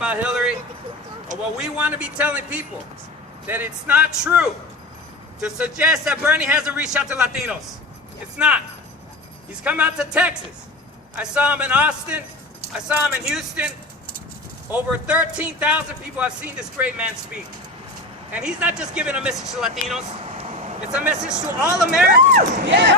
about Hillary. Well, we want to be telling people that it's not true to suggest that Bernie hasn't reached out to Latinos. It's not. He's come out to Texas. I saw him in Austin. I saw him in Houston. Over 13,000 people have seen this great man speak. And he's not just giving a message to Latinos. It's a message to all Americans. Yeah.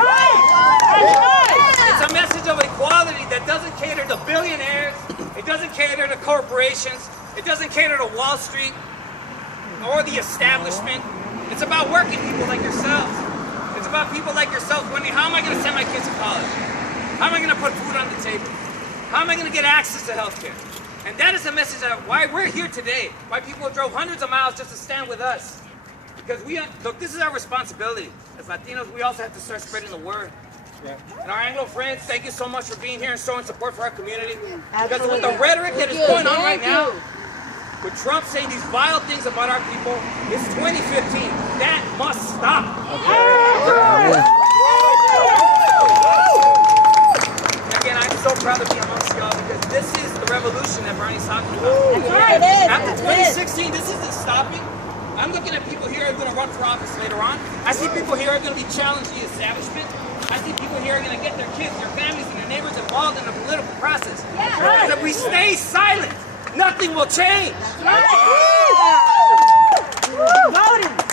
It's a message of equality that doesn't cater to billionaires. It doesn't cater to corporations. It doesn't cater to Wall Street or the establishment. It's about working people like yourselves. It's about people like yourselves wondering, how am I going to send my kids to college? How am I going to put food on the table? How am I going to get access to health care? And that is a message of why we're here today, why people drove hundreds of miles just to stand with us. Because look, this is our responsibility. As Latinos, we also have to start spreading the word. Yeah. And our Anglo friends, thank you so much for being here and showing support for our community. Because with the rhetoric that is going on right now, with Trump saying these vile things about our people, it's 2015. That must stop. Okay. Again, I'm so proud to be amongst y'all because this is the revolution that Bernie's talking about. That's right, it is. After 2016, this isn't stopping. I'm looking at people here who are going to run for office later on. I see people here who are going to be challenging the establishment. I see people here who are going to get their kids, their families, and their neighbors involved in the political process. Yeah, right. Because if we stay silent, nothing will change. Right.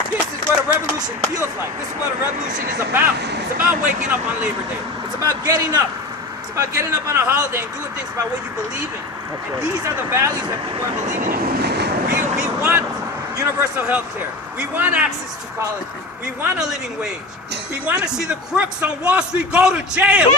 This is what a revolution feels like. This is what a revolution is about. It's about waking up on Labor Day. It's about getting up. It's about getting up on a holiday and doing things about what you believe in. And these are the values that people are believing in. We want universal health care. We want access to college. We want a living wage. We want to see the crooks on Wall Street go to jail.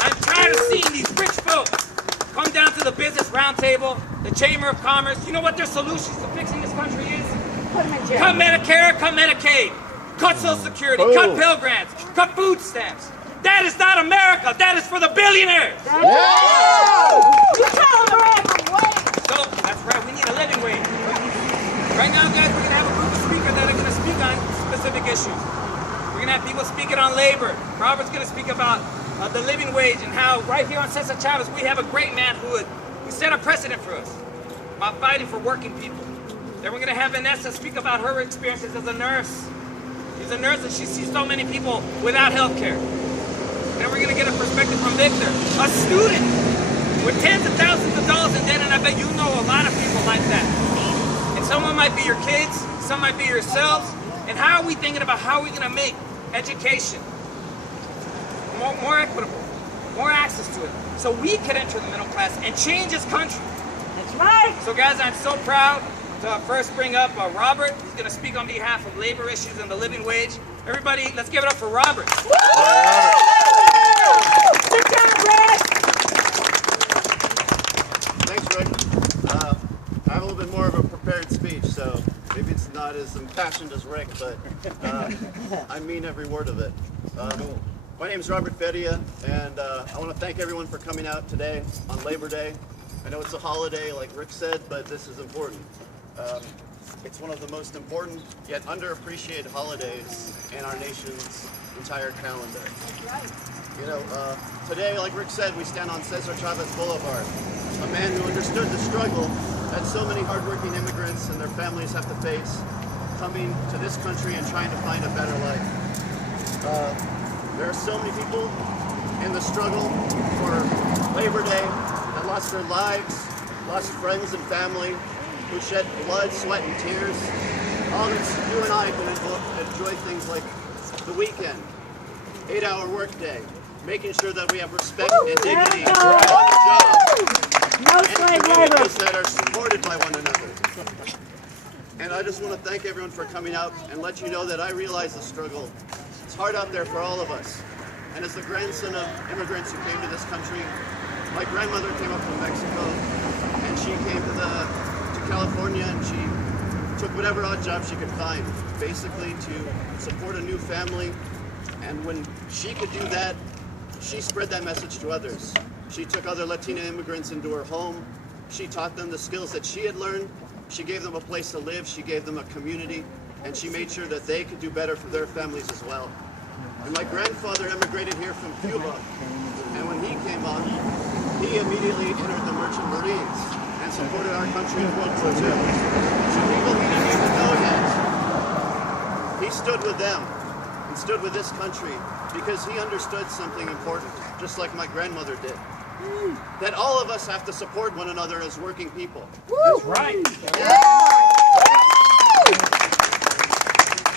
I'm tired of seeing these rich folks come down to the business roundtable, the Chamber of Commerce. You know what their solutions to fixing this country is? Put them in jail. Cut Medicare, cut Medicaid, cut Social Security, cut Pell Grants, cut food stamps. That is not America. That is for the billionaires. So, that's right. We need a living wage. Right now, guys, we're going to have a group of speakers that are going to speak on specific issues. We're going to have people speaking on labor. Robert's going to speak about the living wage and how right here on Cesar Chavez we have a great man who set a precedent for us about fighting for working people. Then we're going to have Vanessa speak about her experiences as a nurse. She's a nurse and she sees so many people without health care. Then we're going to get a perspective from Victor, a student with tens of thousands of dollars in debt, and I bet you know a lot of people like that. And someone might be your kids, some might be yourselves. And how are we thinking about how we're going to make education more equitable, more access to it, so we can enter the middle class and change this country? That's right. So guys, I'm so proud to first bring up Robert. He's going to speak on behalf of labor issues and the living wage. Everybody, let's give it up for Robert. Thanks, Rick. I have a little bit more of a prepared speech, so maybe it's not as impassioned as Rick, but I mean every word of it. My name is Robert Fedia, and I want to thank everyone for coming out today on Labor Day. I know it's a holiday, like Rick said, but this is important. It's one of the most important yet underappreciated holidays in our nation's entire calendar. You know, today, like Rick said, we stand on Cesar Chavez Boulevard, a man who understood the struggle that so many hardworking immigrants and their families have to face coming to this country and trying to find a better life. There are so many people in the struggle for Labor Day that lost their lives, lost friends and family, who shed blood, sweat, and tears. All that you and I can enjoy things like the weekend, 8-hour workday, making sure that we have respect and dignity on the job, and communities that are supported by one another. And I just want to thank everyone for coming out and let you know that I realize the struggle. It's hard out there for all of us. And as the grandson of immigrants who came to this country, my grandmother came up from Mexico, and she came to California, and she took whatever odd job she could find, basically to support a new family. And when she could do that, she spread that message to others. She took other Latina immigrants into her home. She taught them the skills that she had learned. She gave them a place to live. She gave them a community, and she made sure that they could do better for their families as well. And my grandfather immigrated here from Cuba, and when he came on, he he immediately entered the Merchant Marines and supported our country in World War II. To people he didn't even know yet. He stood with them and stood with this country because he understood something important, just like my grandmother did. That all of us have to support one another as working people. That's right.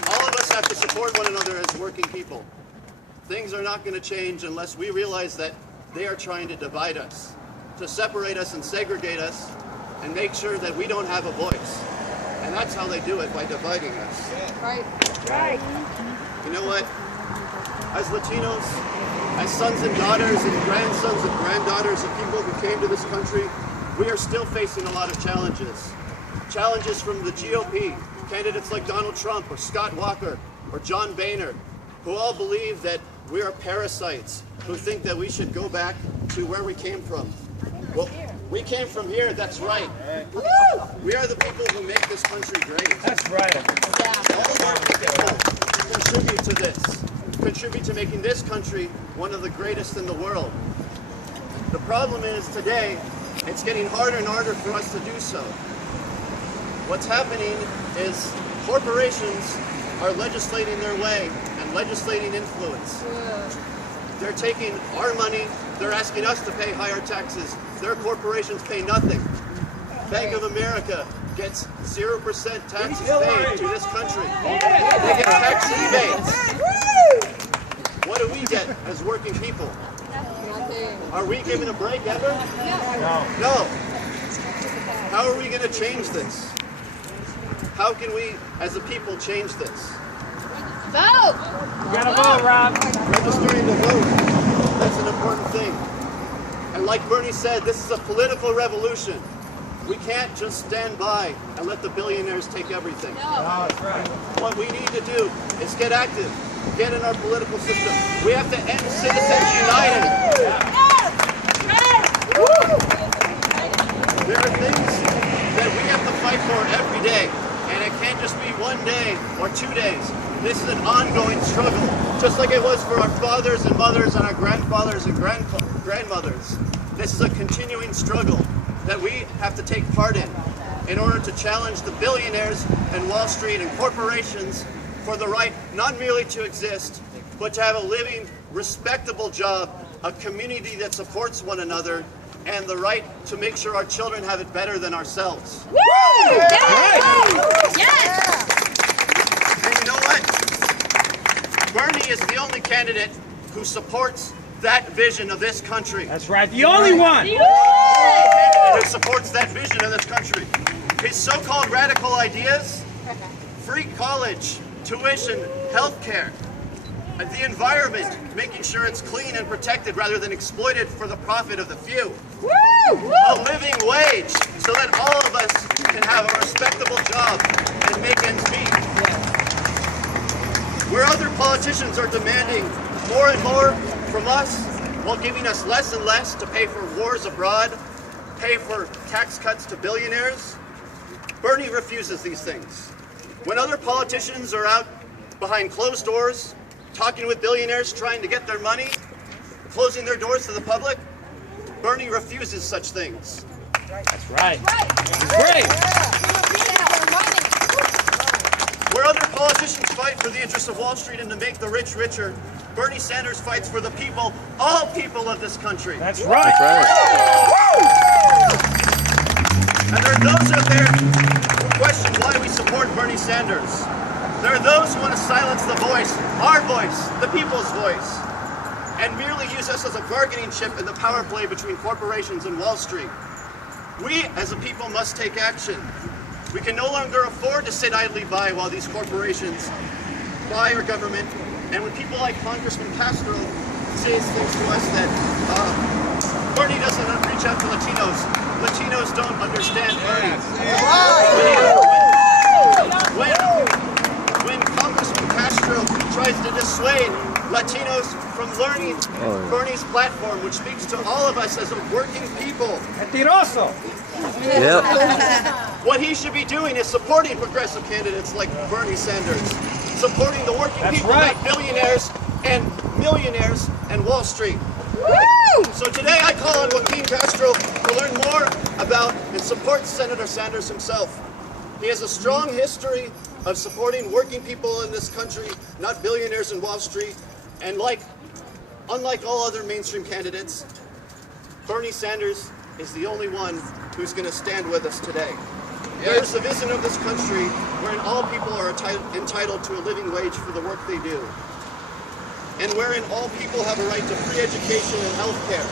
All of us have to support one another as working people. Things are not going to change unless we realize that they are trying to divide us, to separate us and segregate us, and make sure that we don't have a voice. And that's how they do it, by dividing us. Right. You know what? As Latinos, as sons and daughters and grandsons and granddaughters of people who came to this country, we are still facing a lot of challenges. Challenges from the GOP, candidates like Donald Trump or Scott Walker or John Boehner, who all believe that we are parasites, who think that we should go back to where we came from. Well, we came from here, that's right. We are the people who make this country great. That's right. All of our people contribute to this, contribute to making this country one of the greatest in the world. The problem is today, it's getting harder and harder for us to do so. What's happening is corporations are legislating their way and legislating influence. They're taking our money, they're asking us to pay higher taxes. Their corporations pay nothing. Bank of America gets 0% taxes paid to this country. They get tax rebates. What do we get as working people? Are we given a break ever? No. How are we going to change this? How can we, as a people, change this? Vote! You gotta vote, Rob. Registering to vote. That's an important thing. And like Bernie said, this is a political revolution. We can't just stand by and let the billionaires take everything. No, that's right. What we need to do is get active, get in our political system. We have to end Citizens United. There are things that we have to fight for every day, and it can't just be one day or 2 days. This is an ongoing struggle, just like it was for our fathers and mothers and our grandfathers and grandmothers. This is a continuing struggle that we have to take part in order to challenge the billionaires and Wall Street and corporations for the right not merely to exist, but to have a living, respectable job, a community that supports one another, and the right to make sure our children have it better than ourselves. Woo! Yes! Yes! And you know what? Bernie is the only candidate who supports that vision of this country. That's right. The only one. Who supports that vision of this country. His so-called radical ideas, free college, tuition, health care, the environment, making sure it's clean and protected rather than exploited for the profit of the few. A living wage so that all of us can have a respectable job and make ends meet. Where other politicians are demanding more and more from us while giving us less and less to pay for wars abroad, pay for tax cuts to billionaires, Bernie refuses these things. When other politicians are out behind closed doors, talking with billionaires, trying to get their money, closing their doors to the public, Bernie refuses such things. That's right. That's great. Where other politicians fight for the interests of Wall Street and to make the rich richer, Bernie Sanders fights for the people, all people of this country. That's right. And there are those out there who question why we support Bernie Sanders. There are those who want to silence the voice, our voice, the people's voice, and merely use us as a bargaining chip in the power play between corporations and Wall Street. We, as a people, must take action. We can no longer afford to sit idly by while these corporations buy our government. And when people like Congressman Castro say things to us that Bernie doesn't reach out to Latinos, Latinos don't understand Bernie. When Congressman Castro tries to dissuade Latinos from learning Bernie's platform, which speaks to all of us as working people. Mentiroso. What he should be doing is supporting progressive candidates like Bernie Sanders, supporting the working people like billionaires and millionaires and Wall Street. So today I call on Joaquin Castro Castro to learn more about and support Senator Sanders himself. He has a strong history of supporting working people in this country, not billionaires in Wall Street, and unlike all other mainstream candidates, Bernie Sanders is the only one who's going to stand with us today. There's a vision of this country wherein all people are entitled to a living wage for the work they do, and wherein all people have a right to free education and health care,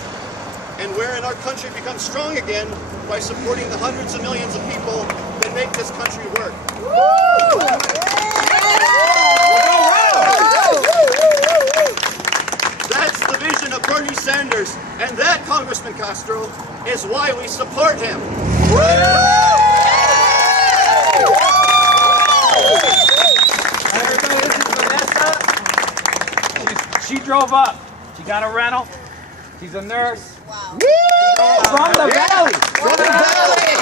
and wherein our country becomes strong again by supporting the hundreds of millions of people that make this country work. That's the vision of Bernie Sanders, and that, Congressman Castro, is why we support him. Everybody, this is Vanessa. She drove up. She got a rental. She's a nurse. Wow. From the valley. From the valley.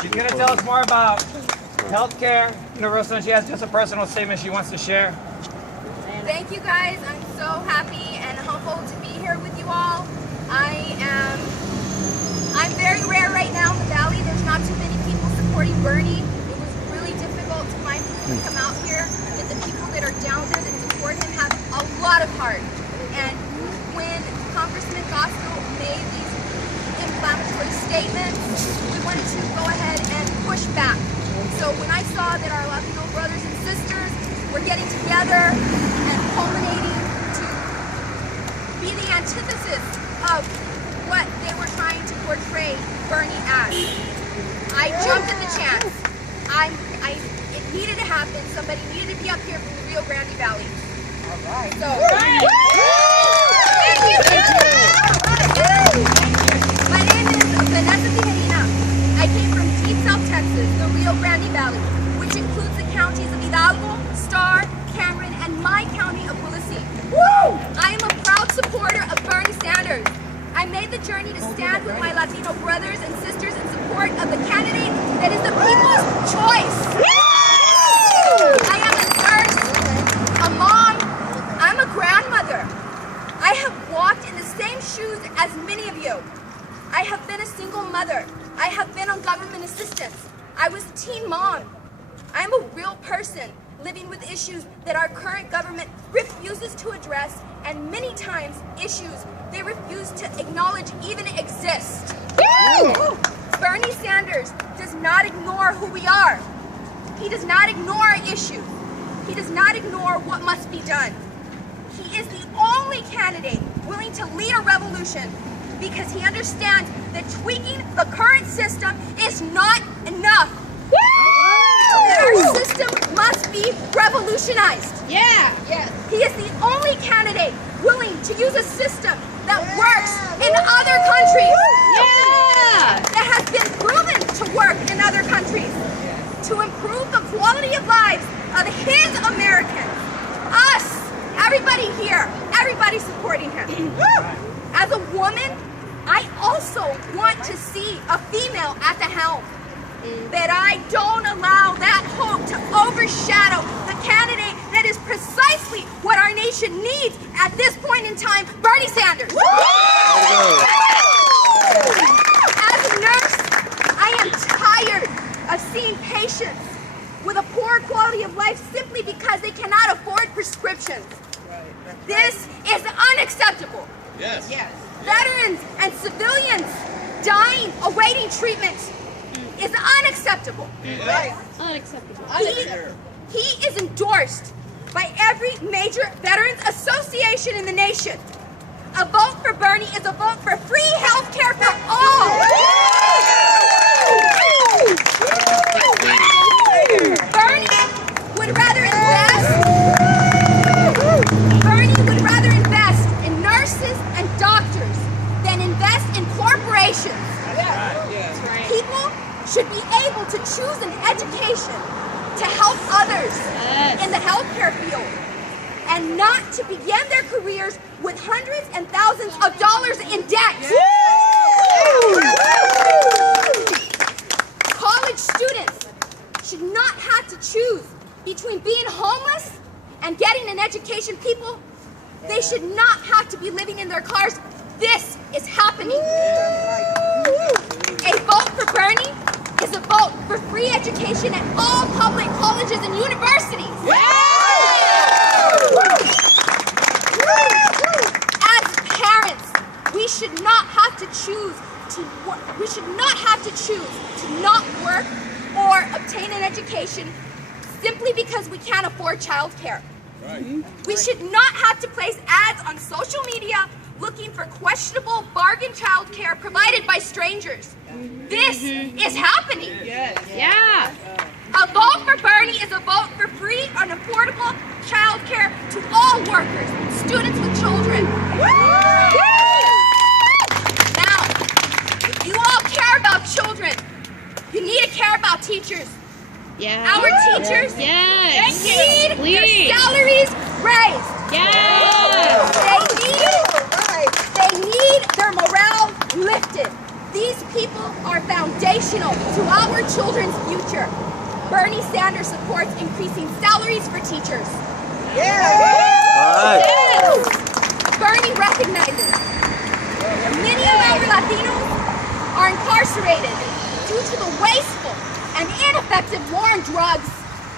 She's going to tell us more about healthcare, universal, and she has just a personal statement she wants to share. Thank you guys. I'm so happy and humbled to be here with you all. I'm very rare right now in the Valley. There's not too many people supporting Bernie. It was really difficult to find people to come out here. And the people that are down there that support him have a lot of heart. And when Congressman Castro made these inflammatory statements, we wanted to go ahead and push back. So when I saw that our Latino brothers and sisters were getting together and culminating to be the antithesis of what they were trying to portray Bernie as, I jumped at the chance. It needed to happen. Somebody needed to be up here from the Rio Grande Valley. All right. So, thank you. My name is Vanessa Tijerina. I came from deep South Texas, the Rio Grande Valley, which includes the counties of Hidalgo, Starr, Cameron, and my county of Willacy. I am a proud supporter of Bernie Sanders. I made the journey to stand with my Latino brothers and sisters in support of the candidate that is the people's choice. I am a nurse, a mom, I'm a grandmother. I have walked in the same shoes as many of you. I have been a single mother. I have been on government assistance. I was a teen mom. I'm a real person living with issues that our current government refuses to address, and many times issues they refuse to acknowledge even exist. Bernie Sanders does not ignore who we are. He does not ignore our issues. He does not ignore what must be done. He is the only candidate willing to lead a revolution because he understands that tweaking the current system is not enough. That our system must be revolutionized. Yeah. Yes. He is the only candidate willing to use a system that works in other countries. Yeah. That has been proven to work in other countries to improve the quality of lives of his Americans. Us, everybody here, everybody supporting him. As a woman, I also want to see a female at the helm. But I don't allow that hope to overshadow the candidate that is precisely what our nation needs at this point in time, Bernie Sanders. As a nurse, I am tired of seeing patients with a poor quality of life simply because they cannot afford prescriptions. This is unacceptable. Yes. Veterans and civilians dying, awaiting treatment is unacceptable. Unacceptable. He is endorsed by every major veterans association in the nation. A vote for Bernie is a vote for free health care for all. Bernie would rather invest in nurses and doctors than invest in corporations. People should be able to choose an education to help others in the healthcare field and not to begin their careers with hundreds and thousands of dollars in debt. College students should not have to choose between being homeless and getting an education. People They should not have to be living in their cars. This is happening. A vote for Bernie is a vote for free education at all public colleges and universities. As parents, we should not have to choose to not work or obtain an education simply because we can't afford childcare. We should not have to place ads on social media looking for questionable bargain childcare provided by strangers. This is happening. Yeah. A vote for Bernie is a vote for free and affordable childcare to all workers, students with children. Now, if you all care about children, you need to care about teachers. Yeah. Our teachers Yes. need Please. their salaries raised. Yes. They need their morale lifted. These people are foundational to our children's future. Bernie Sanders supports increasing salaries for teachers. Bernie recognizes many of our Latinos are incarcerated due to the wasteful and ineffective war on drugs.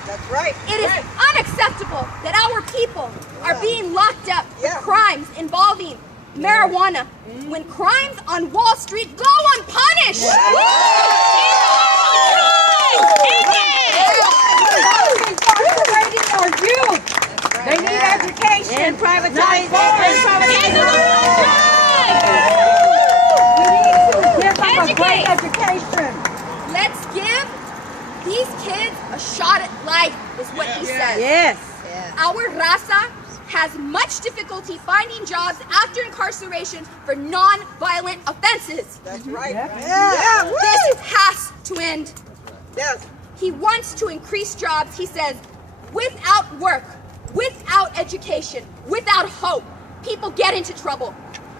That's right. It is unacceptable that our people are being locked up for crimes involving marijuana when crimes on Wall Street go unpunished. Our youth. They need education. And privatization. Give them a great education. Let's give these kids a shot at life, is what he says. Yes. Our raza has much difficulty finding jobs after incarceration for non-violent offenses. That's right. This has to end. Yes. He wants to increase jobs, he says, without work, without education, without hope, people get into trouble.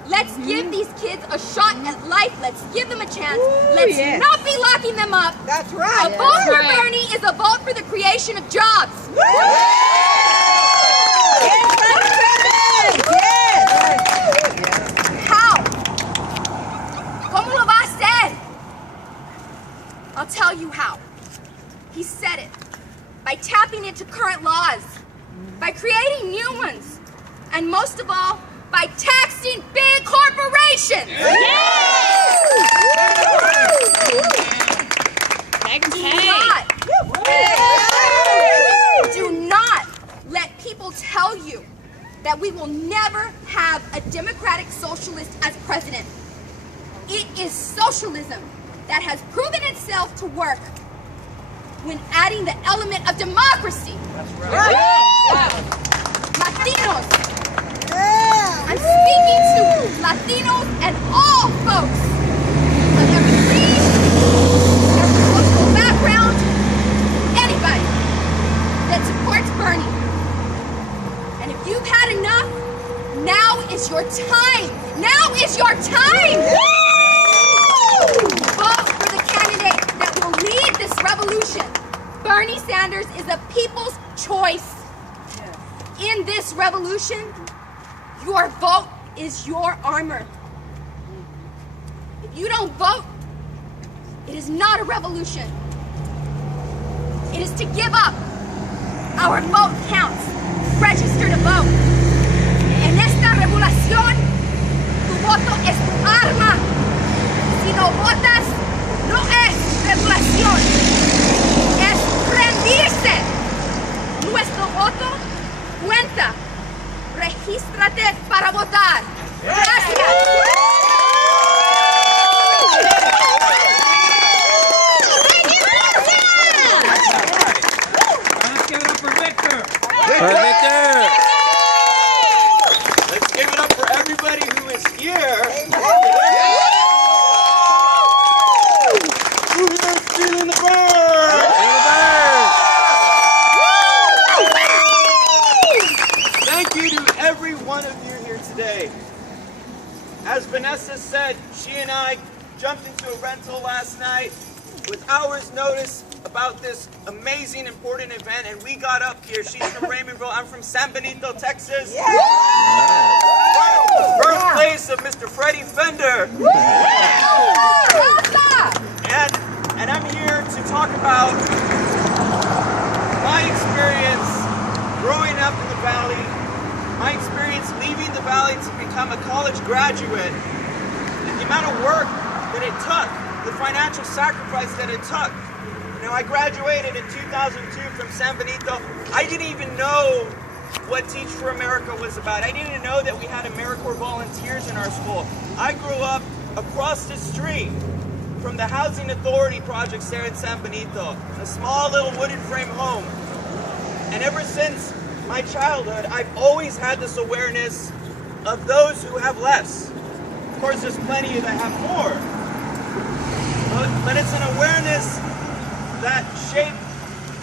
Let's give these kids a shot at life. Let's give them a chance. Let's not be locking them up. That's A right. vote for Bernie is a vote for the creation of jobs. How? ¿Cómo lo va a hacer? I'll tell you how. He said it. By tapping into current laws. By creating new ones. And most of all, by taxing big corporations. Do not let people tell you that we will never have a democratic socialist as president. It is socialism that has proven itself to work when adding the element of democracy. Latinos. I'm speaking to Latinos and all folks of every creed, every cultural background, anybody that supports Bernie. And if you've had enough, now is your time. Now is your time. Vote for the candidate that will lead this revolution. Bernie Sanders is the people's choice. In this revolution, your vote is your armor. If you don't vote, it is not a revolution. It is to give up. Our vote counts. Register to vote. En esta revolución, tu voto es tu arma. Si no votas, no es revolución. Es rendirse. Nuestro voto cuenta. Regístrate para votar. Gracias. Let's give it up for Victor. Let's give it up for everybody who is here. Who is feeling the burn? Thank you to every one of you here today. As Vanessa said, she and I jumped into a rental last night with hours notice about this amazing, important event, and we got up here. She's from Raymondville, I'm from San Benito, Texas. of Mr. Freddie Fender. And I'm here to talk about my experience growing up in the Valley, my experience leaving the Valley to become a college graduate, and the amount of work that it took, the financial sacrifice that it took. You know, I graduated in 2002 from San Benito. I didn't even know what Teach for America was about. I didn't know that we had AmeriCorps volunteers in our school. I grew up across the street from the Housing Authority projects there in San Benito, a small little wooden frame home. And ever since my childhood, I've always had this awareness of those who have less. Of course, there's plenty that have more, but it's an awareness that shaped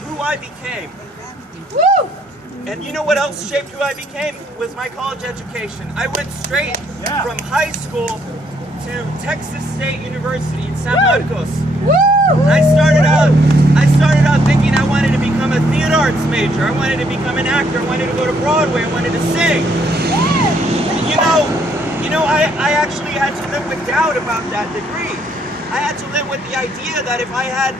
who I became. Woo! And you know what else shaped who I became? Was my college education. I went straight from high school to Texas State University in San Marcos. Woo! And I started out thinking I wanted to become a theater arts major. I wanted to become an actor. I wanted to go to Broadway. I wanted to sing. You know, I actually had to live with doubt about that degree. I had to live with the idea that if I had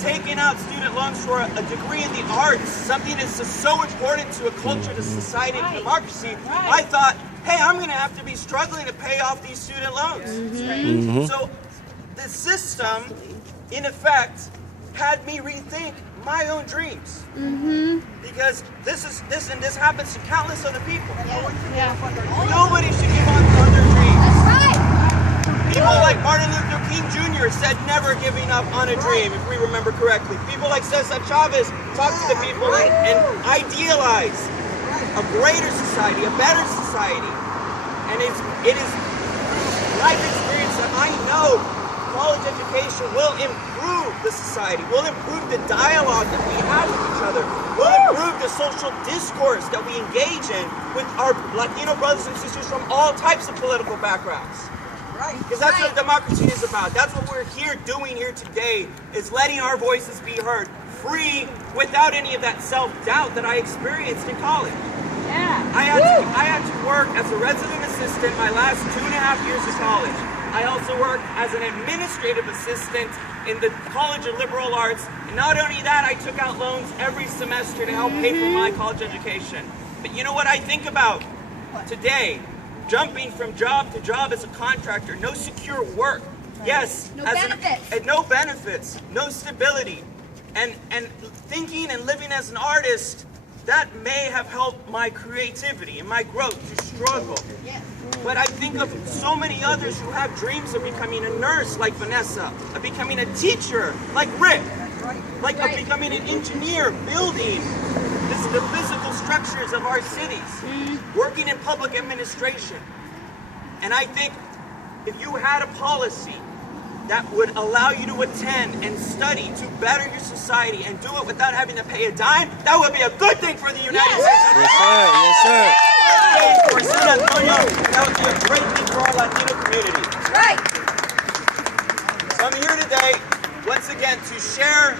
taken out student loans for a degree in the arts, something that's so important to a culture, to society, to democracy, I thought, hey, I'm going to have to be struggling to pay off these student loans. So the system, in effect, had me rethink my own dreams. Because this happens to countless other people. Nobody should give up on their dreams. That's right. People like Martin Luther King Jr. said never giving up on a dream, if we remember correctly. People like Cesar Chavez talk to the people and idealize a greater society, a better society. And it is life experience that I know college education will improve the society, will improve the dialogue that we have with each other, will improve the social discourse that we engage in with our Latino brothers and sisters from all types of political backgrounds. Because that's what democracy is about. That's what we're doing here today, is letting our voices be heard, free, without any of that self-doubt that I experienced in college. I had to work as a resident assistant my last 2.5 years of college. I also worked as an administrative assistant in the College of Liberal Arts. And not only that, I took out loans every semester to help pay for my college education. But you know what I think about today? Jumping from job to job as a contractor, no secure work. Yes, no benefits. And no benefits, no stability. And thinking and living as an artist, that may have helped my creativity and my growth to struggle. But I think of so many others who have dreams of becoming a nurse like Vanessa, of becoming a teacher like Rick, of becoming an engineer, building the physical structures of our cities, working in public administration. And I think if you had a policy that would allow you to attend and study to better your society and do it without having to pay a dime, that would be a good thing for the United States. Yes, sir. Yes, sir. For San Antonio, that would be a great thing for our Latino community. Right. So I'm here today, once again, to share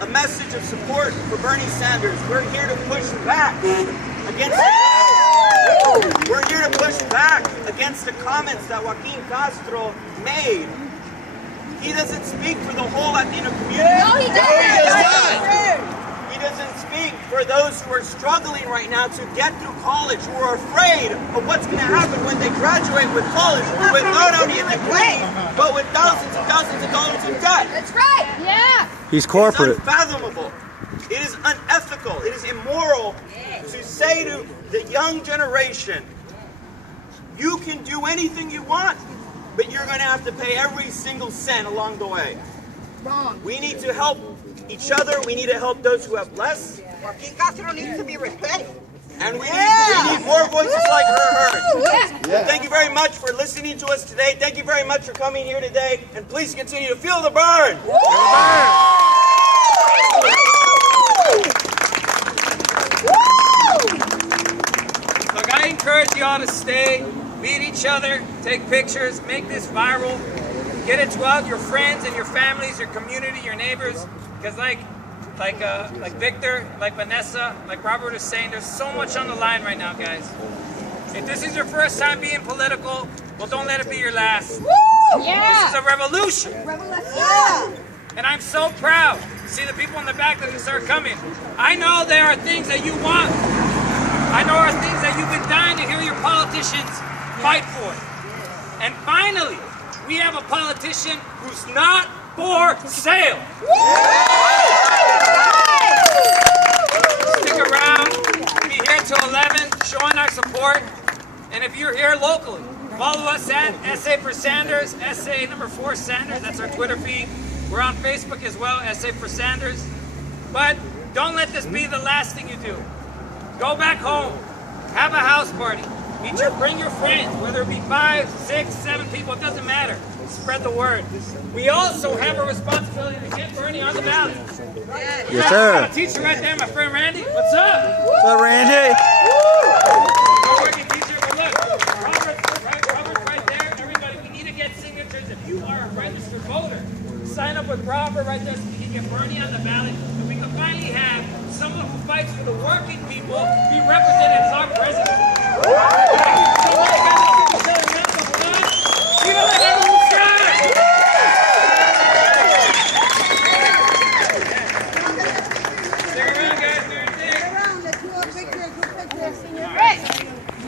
a message of support for Bernie Sanders. We're here to push back against the comments that Joaquin Castro made. He doesn't speak for the whole Latino community. No, he doesn't. He doesn't speak for those who are struggling right now to get through college, who are afraid of what's going to happen when they graduate with college, with not only a degree, but with thousands and thousands of dollars in debt. That's right. Yeah. He's corporate. It's unfathomable. It is unethical. It is immoral to say to the young generation, you can do anything you want, but you're going to have to pay every single cent along the way. Wrong. We need to help each other. We need to help those who have less. Joaquin Castro needs to be respected. And we need more voices like her heard. Yeah. Thank you very much for listening to us today. Thank you very much for coming here today. And please continue to feel the burn. Look, I encourage you all to stay, meet each other, take pictures, make this viral, get it to out your friends and your families, your community, your neighbors. Because like Victor, like Vanessa, like Robert is saying, there's so much on the line right now, guys. If this is your first time being political, Well, don't let it be your last. Yeah. This is a revolution. Yeah. And I'm so proud to see the people in the back that start coming. I know there are things that you want. I know there are things that you've been dying to hear your politicians fight for. And finally, we have a politician who's not for sale. Stick around. Be here till 11, showing our support. And if you're here locally, follow us at SA for Sanders, SA number 4 Sanders. That's our Twitter feed. We're on Facebook as well, SA for Sanders. But don't let this be the last thing you do. Go back home. Have a house party. Bring your friends, whether it be 5, 6, 7 people, it doesn't matter. Spread the word. We also have a responsibility to get Bernie on the ballot. Yes, sir. Got a teacher right there, my friend Randy. What's up? What's up, Randy? Working teacher, but look, Robert's right there. Everybody, we need to get signatures. If you are a registered voter, sign up with Robert right there so we can get Bernie on the ballot, and we can finally have someone who fights for the working people be represented as our president.